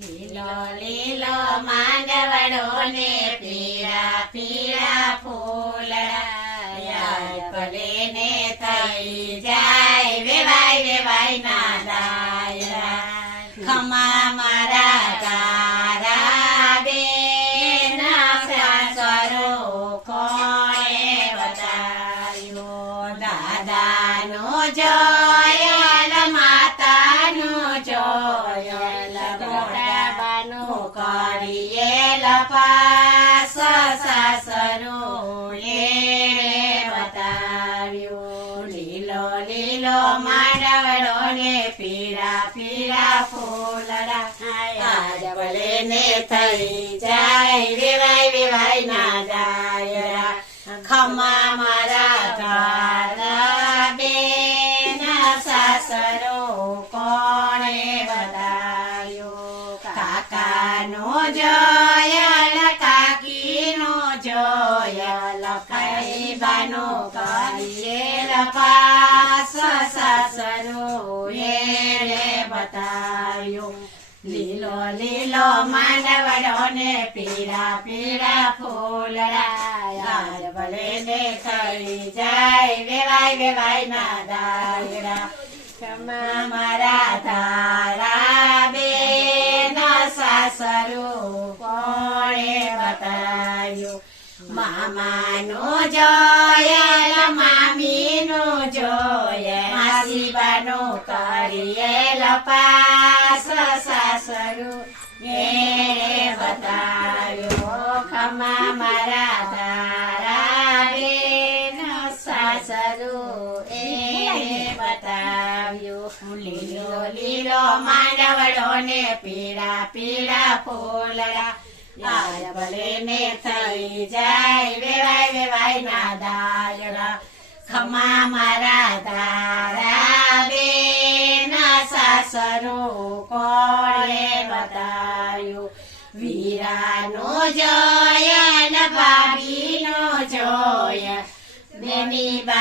લીલો લીલો માંગવડો ને પીળા પીળા ફૂલડા પલે ને થઈ જાય વેવાય વેવાય ના દાયરા ખમા મારા તારા બેન સાસરો કોણે બતાવ્યો? દાદાનો જોયલ લપાસ સાસરો એ બતાવ્યો. લીલો લીલો માંડવડો ને પીળા પીળા ફૂલડા આજ ભલે ને થઈ જાય વેવાય વેવાય ના દાયરા. ખમા મારા તારા કાકાનો જોયલ કાકીનો જોયલ કઈબાનો કરીએ પાસ સાસરો એને બતાવ્યો. લીલો લીલો માંડવડો ને પીળા ફૂલડા યાર ભલે ને થઈ જાય વેવાય વેવાય ના ક્ષમા મારા તારા બેન સાસરો કોણે મામાનો જોયલ, મામીનો જોયે માસીબાનો કરીએ પાસ સાસરુ એ બતાવ્યો. ખમા મારા તારા બેન સાસરો એ બતાવ્યો. લીલો લીલો માંડવડો ને પીળા ને જાય ના ખમા મારા તારા બેન સાસરો કોણે બતાવ્યો? વીરાનો જોયલ ભાભીનો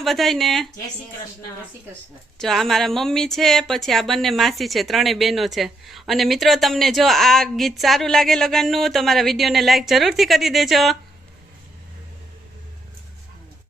બધાને જય શ્રી કૃષ્ણ. જય શ્રી કૃષ્ણ. જો આ મારા મમ્મી છે પછી આ બંને માસી છે ત્રણેય બહેનો છે. અને મિત્રો તમને જો આ ગીત સારું લાગે લગનનું તો મારા વિડીયોને લાઈક જરૂરથી કરી દેજો.